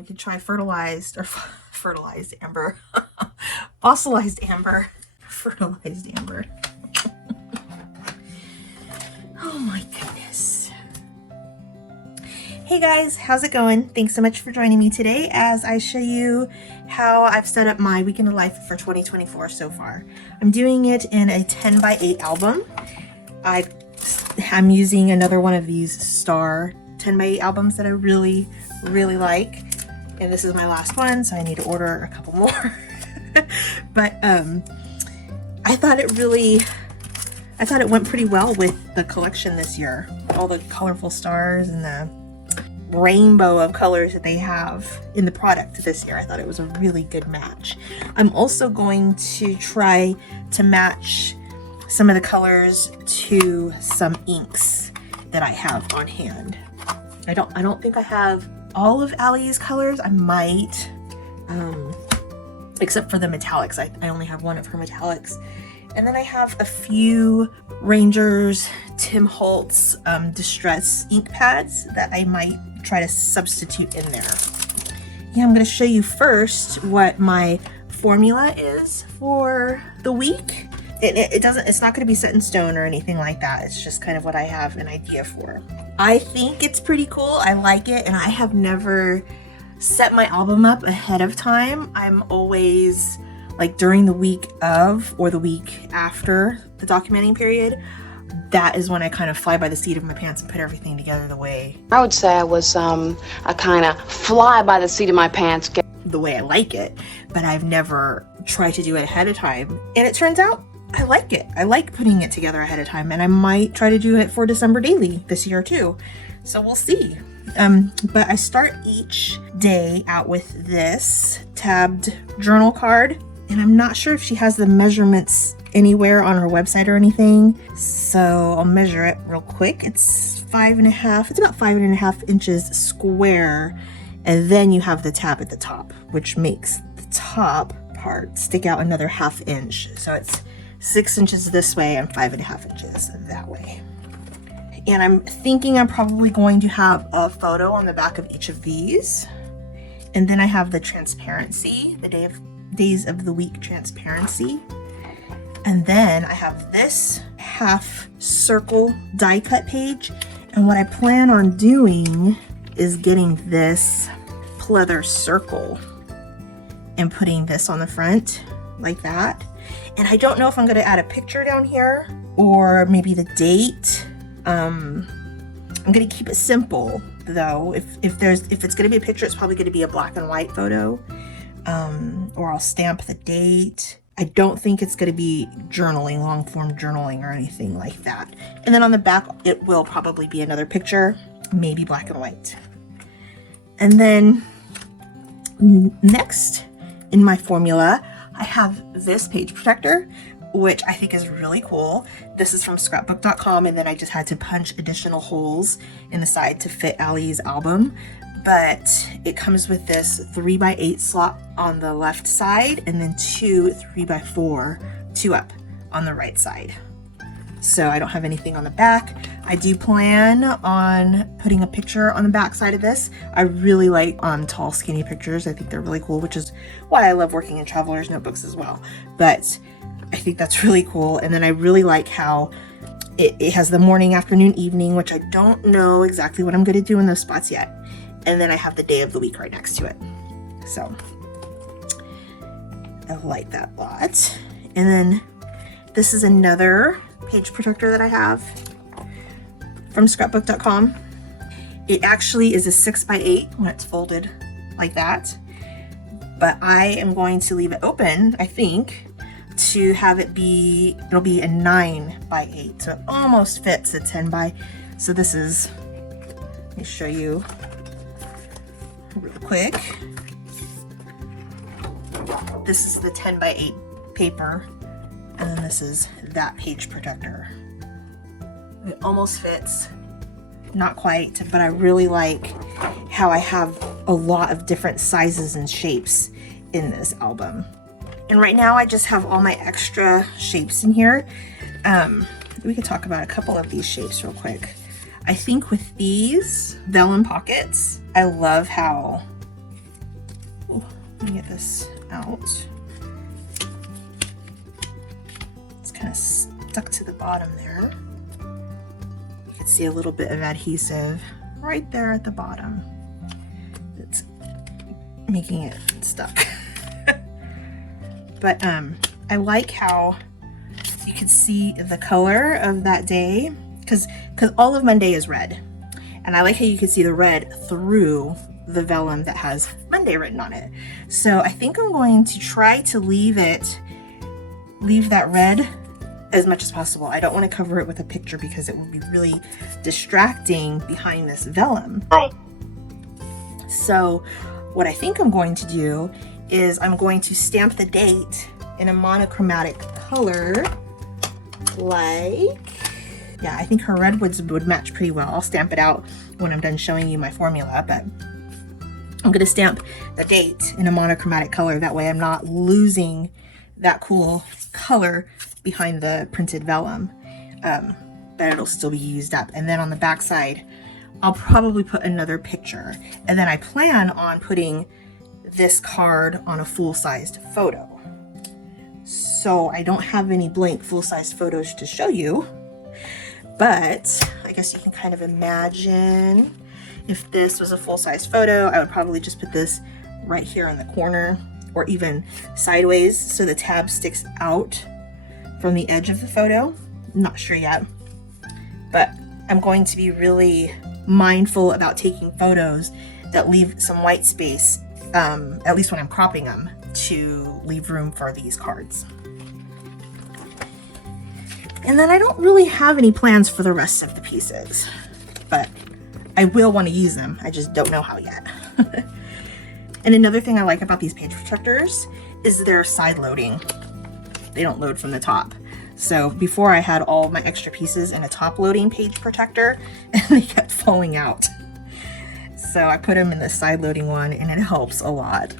We could try fertilized or fertilized amber, fossilized amber, fertilized amber. Oh my goodness. Hey guys, how's it going? Thanks so much for joining me today as I show you how I've set up my weekend of life for 2024 so far. I'm doing it in a 10 by 8 album. I'm using another one of these Star 10 by 8 albums that I really like. And this is my last one, so I need to order a couple more. But I thought it went pretty well with the collection this year. All the colorful stars and the rainbow of colors that they have in the product this year. I thought it was a really good match. I'm also going to try to match some of the colors to some inks that I have on hand. I don't think I have all of Allie's colors. I might, except for the metallics. I only have one of her metallics. And then I have a few Rangers Tim Holtz Distress ink pads that I might try to substitute in there. Yeah, I'm going to show you first what my formula is for the week. It's not going to be set in stone or anything like that. It's just kind of what I have an idea for. I think it's pretty cool. I like it, and I have never set my album up ahead of time. I'm always like during the week of or the week after the documenting period. That is when I kind of fly by the seat of my pants and put everything together the way I would say I was a kind of fly by the seat of my pants, the way I like it, but I've never tried to do it ahead of time. And it turns out I like it. I like putting it together ahead of time, and I might try to do it for December daily this year too. So we'll see. But I start each day out with this tabbed journal card, and I'm not sure if she has the measurements anywhere on her website or anything. So I'll measure it real quick. It's 5.5, it's about 5.5 inches square. And then you have the tab at the top, which makes the top part stick out another 1/2 inch. So it's 6 inches this way and 5.5 inches that way. And I'm thinking I'm probably going to have a photo on the back of each of these. And then I have the transparency, the days of the week transparency. And then I have this half circle die cut page. And what I plan on doing is getting this pleather circle and putting this on the front like that. And I don't know if I'm going to add a picture down here or maybe the date. I'm going to keep it simple though. If it's going to be a picture, it's probably going to be a black and white photo. Or I'll stamp the date. I don't think it's going to be journaling, long form journaling or anything like that. And then on the back, it will probably be another picture, maybe black and white. And then next in my formula, I have this page protector, which I think is really cool. This is from scrapbook.com, and then I just had to punch additional holes in the side to fit Allie's album. But it comes with this 3x8 slot on the left side and then 2 3x4, 2 up on the right side. So I don't have anything on the back. I do plan on putting a picture on the back side of this. I really like tall, skinny pictures. I think they're really cool, which is why I love working in traveler's notebooks as well. But I think that's really cool. And then I really like how it has the morning, afternoon, evening, which I don't know exactly what I'm going to do in those spots yet. And then I have the day of the week right next to it. So I like that a lot. And then this is another page protector that I have from scrapbook.com. It actually is a 6x8 when it's folded like that. But I am going to leave it open, I think, to have it be, it'll be a 9x8. So it almost fits a 10 by. So this is, let me show you real quick. This is the 10 by 8 paper, and then this is that page protector. It almost fits, not quite, but I really like how I have a lot of different sizes and shapes in this album. And right now I just have all my extra shapes in here. We could talk about a couple of these shapes real quick. I think with these vellum pockets, I love how Oh, let me get this out. It's kind of stuck to the bottom there. You can see a little bit of adhesive right there at the bottom. It's making it stuck. But I like how you can see the color of that day, because all of Monday is red. And I like how you can see the red through the vellum that has Monday written on it. So I think I'm going to try to leave that red as much as possible. I don't want to cover it with a picture because it would be really distracting behind this vellum. So what I think I'm going to do is I'm going to stamp the date in a monochromatic color, like, yeah, I think her redwoods would match pretty well. I'll stamp it out when I'm done showing you my formula, but I'm gonna stamp the date in a monochromatic color. That way I'm not losing that cool color behind the printed vellum, but it'll still be used up. And then on the back side, I'll probably put another picture. And then I plan on putting this card on a full-sized photo. So I don't have any blank full-sized photos to show you, but I guess you can kind of imagine if this was a full-size photo, I would probably just put this right here in the corner or even sideways so the tab sticks out from the edge of the photo. I'm not sure yet, but I'm going to be really mindful about taking photos that leave some white space, at least when I'm cropping them, to leave room for these cards. And then I don't really have any plans for the rest of the pieces, but I will want to use them. I just don't know how yet. And another thing I like about these page protectors is their side loading. They don't load from the top. So before I had all my extra pieces in a top loading page protector and they kept falling out. So I put them in the side loading one and it helps a lot.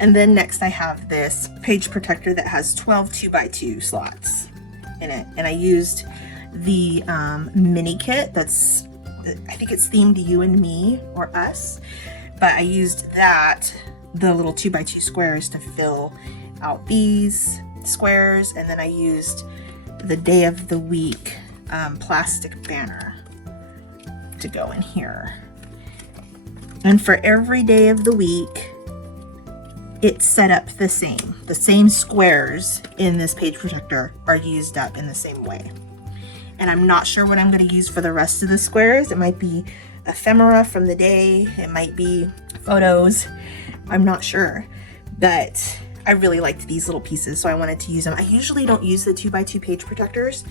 And then next I have this page protector that has 12 2x2 slots in it. And I used the mini kit that's, I think it's themed You and Me or Us, but I used that, the little 2x2 squares to fill out these squares. And then I used the day of the week plastic banner to go in here. And for every day of the week, it's set up the same. The same squares in this page protector are used up in the same way. And I'm not sure what I'm going to use for the rest of the squares. It might be ephemera from the day. It might be photos. I'm not sure. But I really liked these little pieces, so I wanted to use them. I usually don't use the 2x2 page protectors,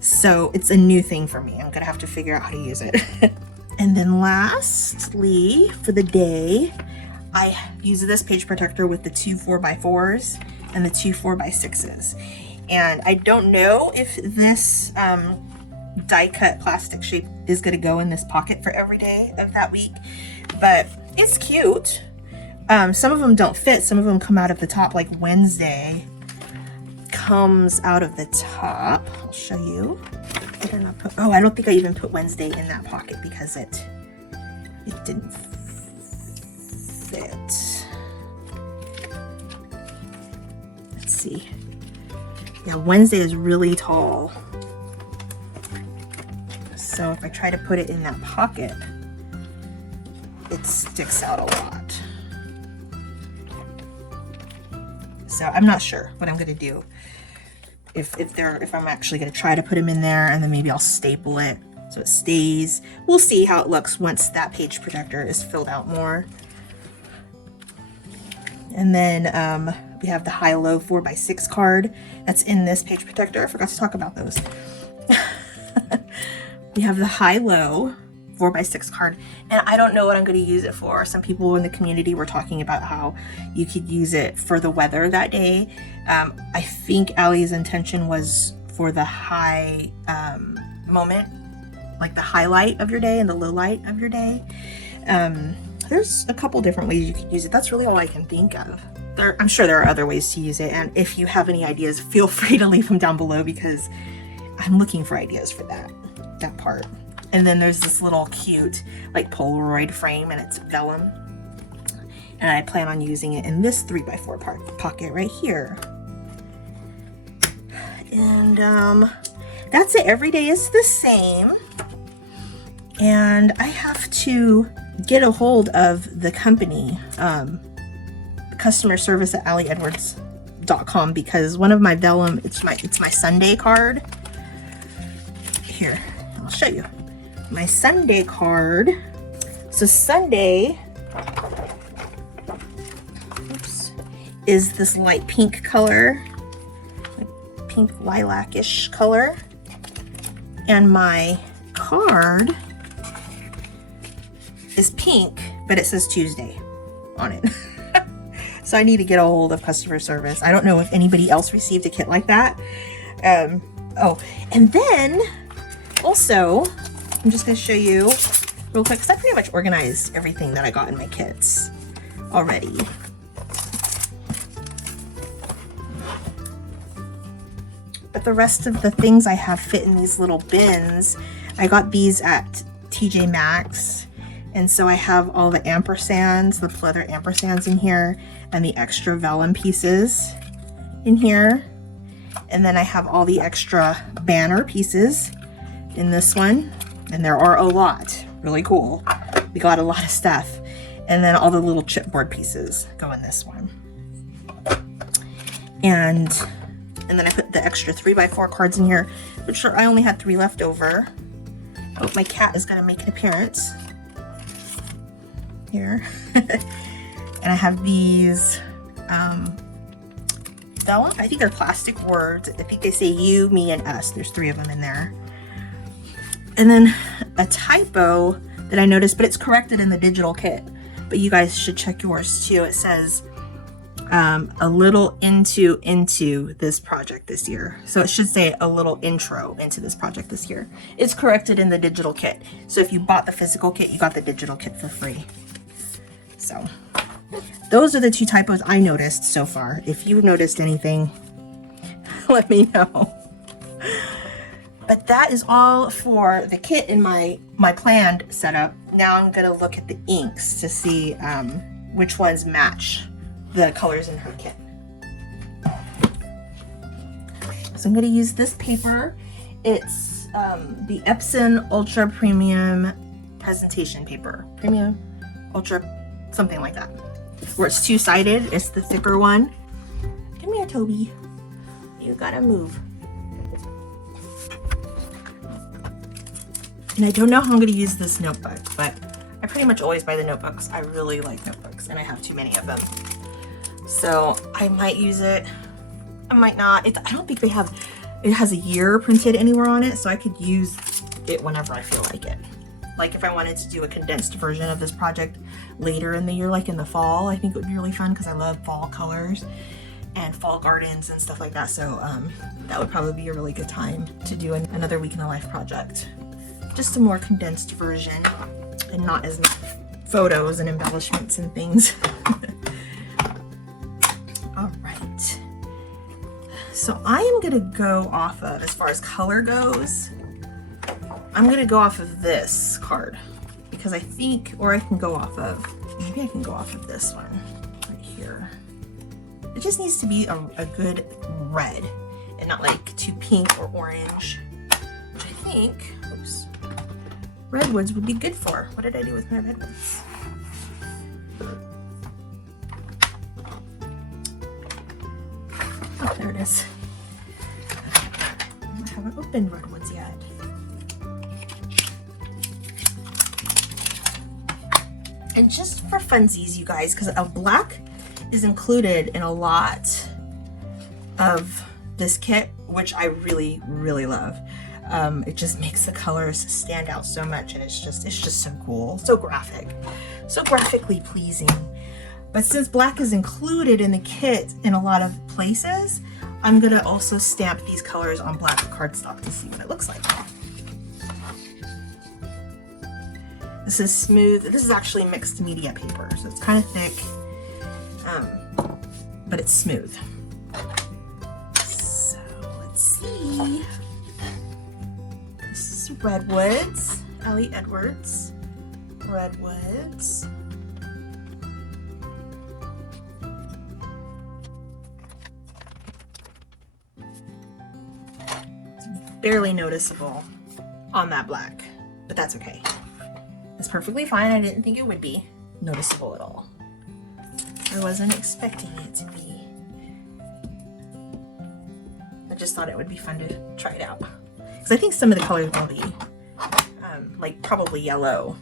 so it's a new thing for me. I'm going to have to figure out how to use it. And then lastly, for the day, I use this page protector with the 2 4x4s and the 2 4x6s. And I don't know if this die cut plastic shape is going to go in this pocket for every day of that week, but it's cute. Some of them don't fit. Some of them come out of the top, like Wednesday comes out of the top. I'll show you. Did I not put, oh, I don't think I even put Wednesday in that pocket because it didn't fit. Let's see. Yeah, Wednesday is really tall. So if I try to put it in that pocket, it sticks out a lot. So I'm not sure what I'm gonna do. If I'm actually gonna try to put them in there, and then maybe I'll staple it so it stays. We'll see how it looks once that page protector is filled out more. And then we have the high-low 4x6 card that's in this page protector. I forgot to talk about those. We have the high-low 4x6 card, and I don't know what I'm going to use it for. Some people in the community were talking about how you could use it for the weather that day. I think Allie's intention was for the high moment, like the highlight of your day and the low light of your day. There's a couple different ways you could use it. That's really all I can think of. I'm sure there are other ways to use it, and if you have any ideas, feel free to leave them down below because I'm looking for ideas for that part. And then there's this little cute like Polaroid frame, and it's vellum. And I plan on using it in this 3x4 pocket right here. And that's it. Every day is the same. And I have to get a hold of the company, customer service at AllieEdwards.com, because one of my vellum, it's my Sunday card. Here, I'll show you. My Sunday card. So Sunday, oops, is this light pink color, like pink lilac-ish color. And my card is pink, but it says Tuesday on it. So I need to get a hold of customer service. I don't know if anybody else received a kit like that. Oh, and then also, I'm just gonna show you real quick, because I pretty much organized everything that I got in my kits already. But the rest of the things I have fit in these little bins. I got these at TJ Maxx. And so I have all the ampersands, the pleather ampersands in here, and the extra vellum pieces in here. And then I have all the extra banner pieces in this one. And there are a lot. Really cool. We got a lot of stuff. And then all the little chipboard pieces go in this one. And then I put the extra 3x4 cards in here, which I only had 3 left over. Oh, my cat is gonna make an appearance here. And I have these vellum, I think they're plastic words. I think they say you, me, and us. There's 3 of them in there. And then a typo that I noticed, but it's corrected in the digital kit. But you guys should check yours too. It says a little into this project this year. So it should say a little intro into this project this year. It's corrected in the digital kit. So if you bought the physical kit, you got the digital kit for free. So those are the 2 typos I noticed so far. If you noticed anything, let me know. But that is all for the kit in my planned setup. Now I'm gonna look at the inks to see which ones match the colors in her kit. So I'm gonna use this paper. It's the Epson Ultra Premium presentation paper. Premium, Ultra, something like that. Where it's 2-sided, it's the thicker one. Come here, Toby. You gotta move. And I don't know how I'm going to use this notebook, but I pretty much always buy the notebooks. I really like notebooks, and I have too many of them. So I might use it. I might not. I don't think it has a year printed anywhere on it, so I could use it whenever I feel like it. Like if I wanted to do a condensed version of this project later in the year, like in the fall, I think it would be really fun because I love fall colors and fall gardens and stuff like that. So that would probably be a really good time to do another week in the life project. Just a more condensed version and not as many photos and embellishments and things. All right. So I am gonna go off of, as far as color goes, I'm gonna go off of this card because I think, or I can go off of, maybe I can go off of this one right here. It just needs to be a good red and not like too pink or orange, which I think, oops, redwoods would be good for. What did I do with my redwoods? Oh, there it is. I haven't opened redwoods yet. And just for funsies, you guys, because black is included in a lot of this kit, which I really, really love. It just makes the colors stand out so much, and it's just so cool, so graphic, so graphically pleasing. But since black is included in the kit in a lot of places, I'm gonna also stamp these colors on black cardstock to see what it looks like. This is smooth. This is actually mixed media paper, so it's kind of thick, but it's smooth. So let's see. This is Redwoods, Allie Edwards, Redwoods. barely noticeable on that black, but that's okay. It's perfectly fine. I didn't think it would be noticeable at all. I wasn't expecting it to be. I just thought it would be fun to try it out. Because I think some of the colors will be, like probably yellow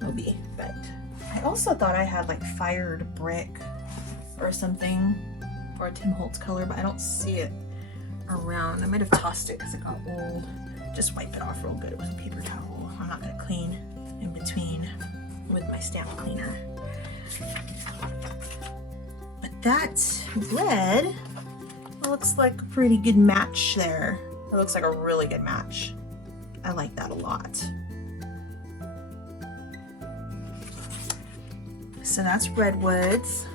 will be, but I also thought I had like fired brick or something for a Tim Holtz color, but I don't see it around. I might have tossed it because it got old. Just wipe it off real good with a paper towel. I'm not gonna clean in between with my stamp cleaner. But that red looks like a pretty good match there. It looks like a really good match. I like that a lot. So that's redwoods.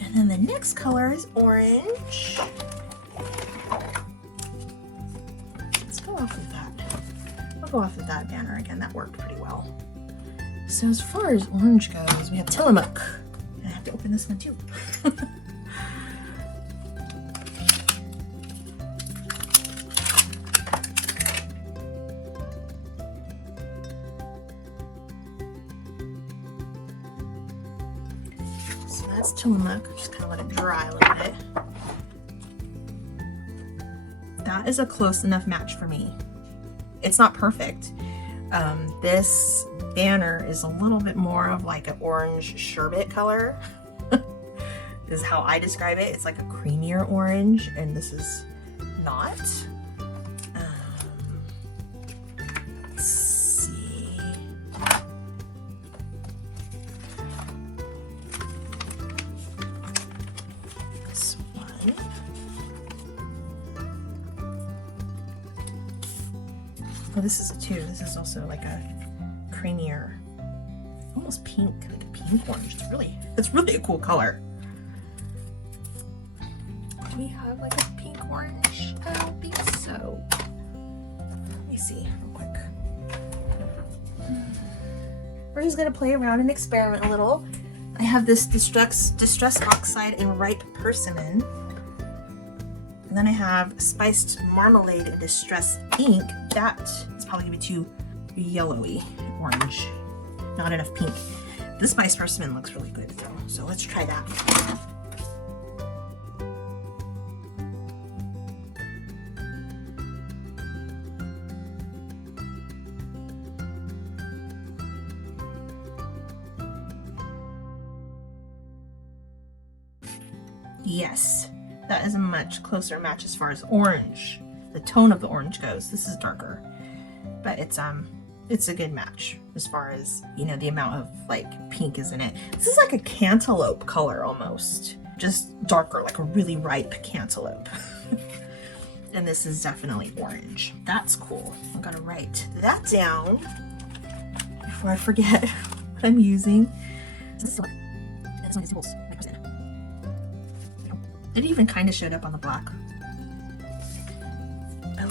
And then the next color is orange. Let's go off of that. I'll go off of that banner again. That worked pretty well. So as far as orange goes, we have Tillamook. And I have to open this one too. So that's Tillamook. Just kind of let it dry a little bit. That is a close enough match for me. It's not perfect. This banner is a little bit more of like an orange sherbet color. Is how I describe it. It's like a creamier orange, and this is not. Let's see. This one. Oh, this is a 2. This is also like a creamier, almost pink, like a pink orange. It's really a cool color. Do we have like a pink orange? I don't think so. Let me see real quick. We're just gonna play around and experiment a little. I have this Distress Oxide and Ripe Persimmon. And then I have Spiced Marmalade and Distress Ink. That is probably gonna be too yellowy orange. Not enough pink. This Spiced Persimmon looks really good though, so let's try that. Yes, that is a much closer match as far as orange. The tone of the orange goes. This is darker, but it's a good match as far as, you know, the amount of like pink is in it. This is like a cantaloupe color almost, just darker, like a really ripe cantaloupe. And this is definitely orange. That's cool. I'm gonna write that down before I forget what I'm using. This one. And this one is tools. It even kind of showed up on the black.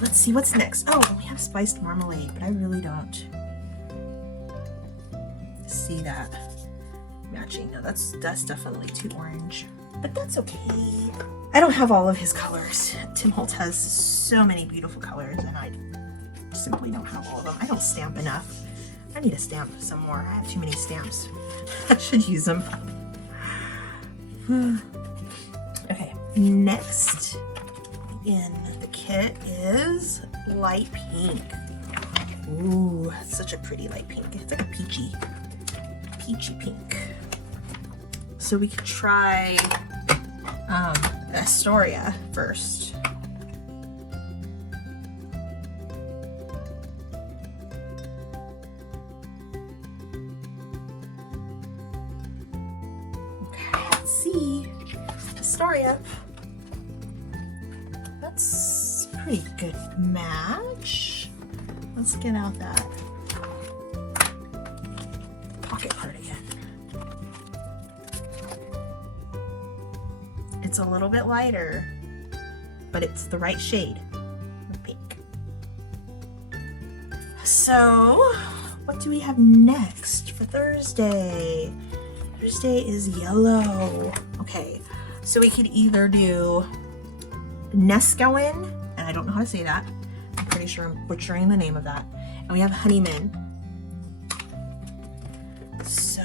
Let's see what's next. Oh, we have Spiced Marmalade, but I really don't see that matching. No, that's definitely too orange, but that's okay. I don't have all of his colors. Tim Holtz has so many beautiful colors, and I simply don't have all of them. I don't stamp enough. I need to stamp some more. I have too many stamps. I should use them. Okay, next in the kit is light pink. Ooh, it's such a pretty light pink. It's like a peachy pink. So we could try Astoria first. Okay, let's see. Astoria. That's a pretty good match. Let's get out that pocket part again. It's a little bit lighter, but it's the right shade of pink. So, what do we have next for Thursday? Thursday is yellow. Okay, so we could either do Neskowen, and I don't know how to say that. I'm pretty sure I'm butchering the name of that. And we have Honeyman. So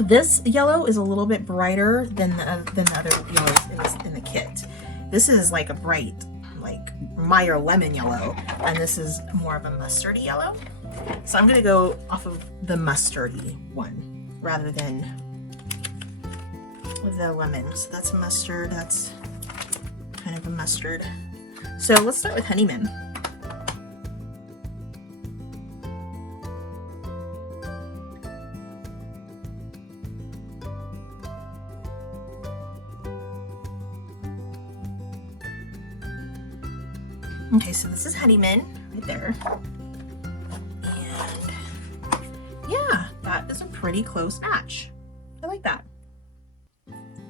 this yellow is a little bit brighter than the other yellows in the kit. This is like a bright, like Meyer lemon yellow, and this is more of a mustardy yellow. So I'm gonna go off of the mustardy one rather than the lemon. So that's mustard, that's kind of a mustard. So let's start with Honeyman. Okay, so this is Honeyman right there. And yeah, that is a pretty close match. I like that.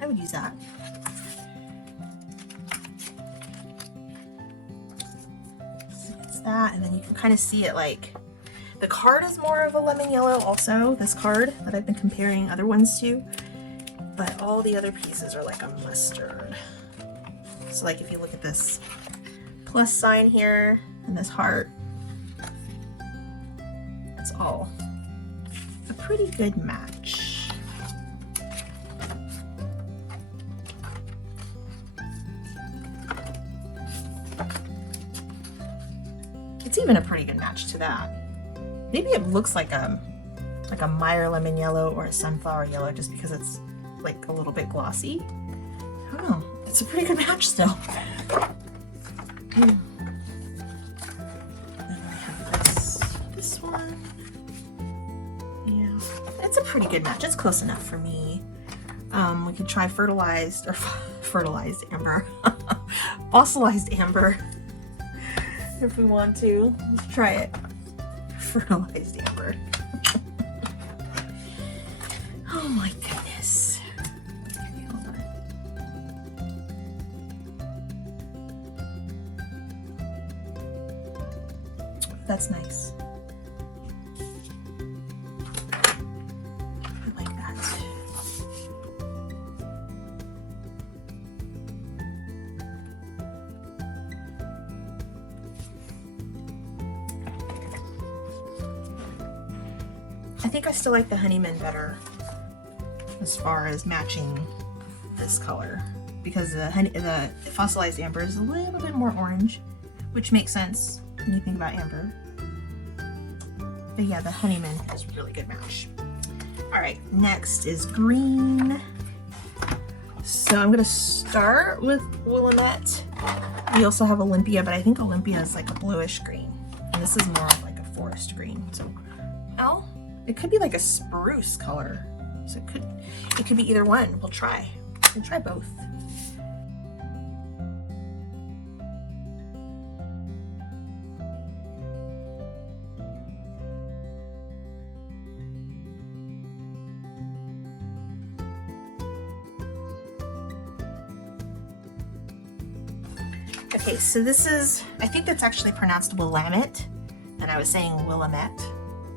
I would use that. So it's that, and then you can kind of see it, like the card is more of a lemon yellow also, this card that I've been comparing other ones to, but all the other pieces are like a mustard. So like if you look at this plus sign here and this heart, it's all a pretty good match. It's even a pretty good match to that. Maybe it looks like a Meyer lemon yellow or a sunflower yellow just because it's like a little bit glossy. I don't know. It's a pretty good match still. Then I have this one. Yeah, it's a pretty good match. It's close enough for me. We could try fertilized amber, fossilized amber, if we want to. Let's try it. Fertilized amber. Oh my goodness. Okay, hold on. That's nice. I like that. I think I still like the Honeyman better as far as matching this color, because the fossilized amber is a little bit more orange, which makes sense when you think about amber. But yeah, the Honeyman is a really good match. All right, next is green. So I'm gonna start with Willamette. We also have Olympia, but I think Olympia is like a bluish green, and this is more of like a forest green. So, oh, it could be like a spruce color. So it could be either one. We'll try both. Okay, so this is, I think that's actually pronounced Willamette, and I was saying Willamette.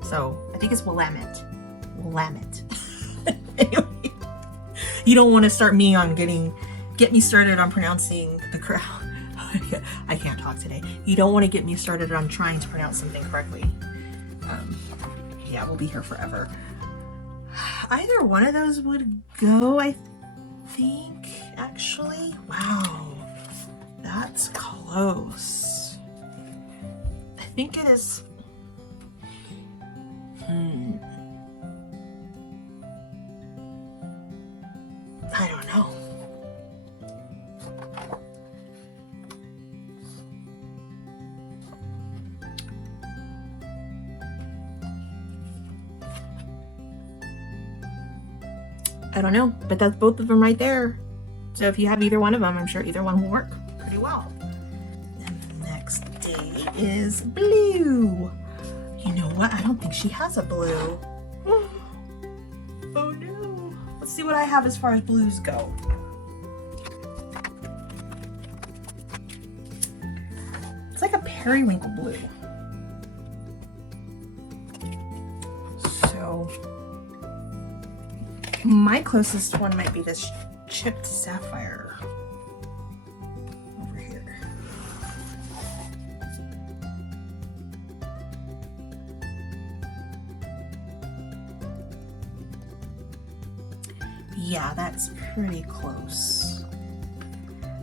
So I think it's Willamette. Willamette. Anyway, you don't want to start me on get me started on pronouncing the correct. I can't talk today. You don't want to get me started on trying to pronounce something correctly. Yeah, we'll be here forever. Either one of those would go, I think, actually. Wow, that's close. I think it is. I don't know. I don't know, but that's both of them right there. So if you have either one of them, I'm sure either one will work pretty well. And the next day is blue. You know what? I don't think she has a blue. Oh no. Let's see what I have as far as blues go. It's like a periwinkle blue. So my closest one might be this chipped sapphire. Yeah, that's pretty close.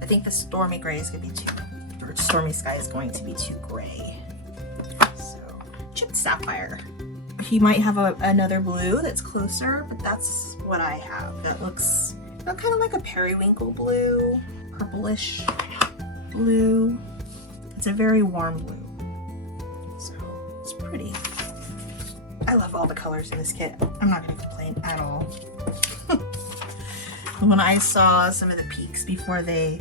I think the stormy gray is going to be too, or stormy sky is going to be too gray. So, chipped sapphire. He might have another blue that's closer, but that's what I have. That looks kind of like a periwinkle blue, purplish blue. It's a very warm blue, so it's pretty. I love all the colors in this kit. I'm not going to complain at all. When I saw some of the peeks before they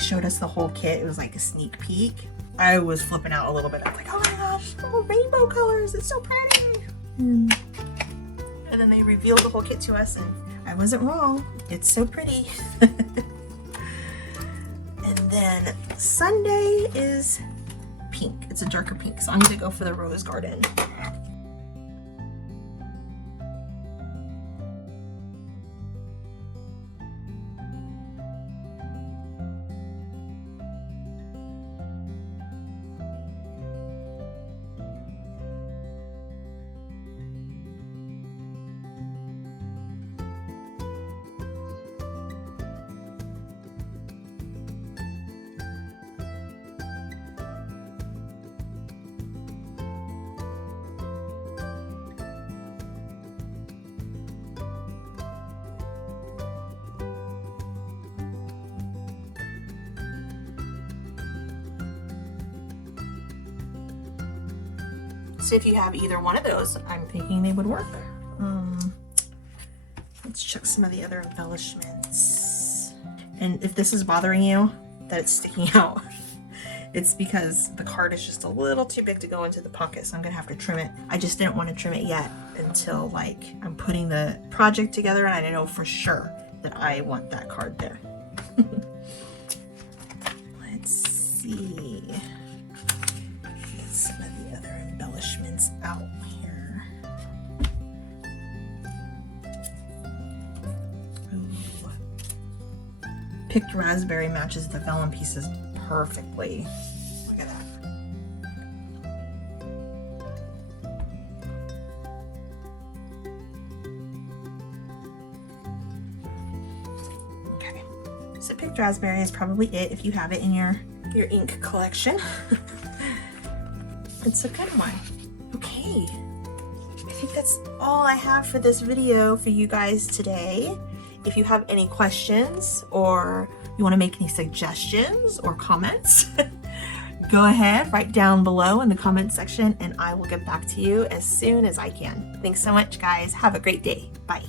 showed us the whole kit, it was like a sneak peek. I was flipping out a little bit. I was like, oh my gosh, all rainbow colors, it's so pretty. And then they revealed the whole kit to us, and I wasn't wrong. It's so pretty. And then Sunday is pink. It's a darker pink, so I'm gonna go for the Rose Garden. So if you have either one of those, I'm thinking they would work. Let's check some of the other embellishments. And if this is bothering you, that it's sticking out, it's because the card is just a little too big to go into the pocket, so I'm gonna have to trim it. I just didn't want to trim it yet until like I'm putting the project together and I know for sure that I want that card there. Let's see. Get some of the other embellishments out here. Ooh. Picked raspberry matches the vellum pieces perfectly. Look at that. Okay, so picked raspberry is probably it if you have it in your ink collection. It's a good one. Okay, I think that's all I have for this video for you guys today. If you have any questions or you want to make any suggestions or comments, go ahead, write down below in the comment section and I will get back to you as soon as I can. Thanks so much, guys. Have a great day. Bye.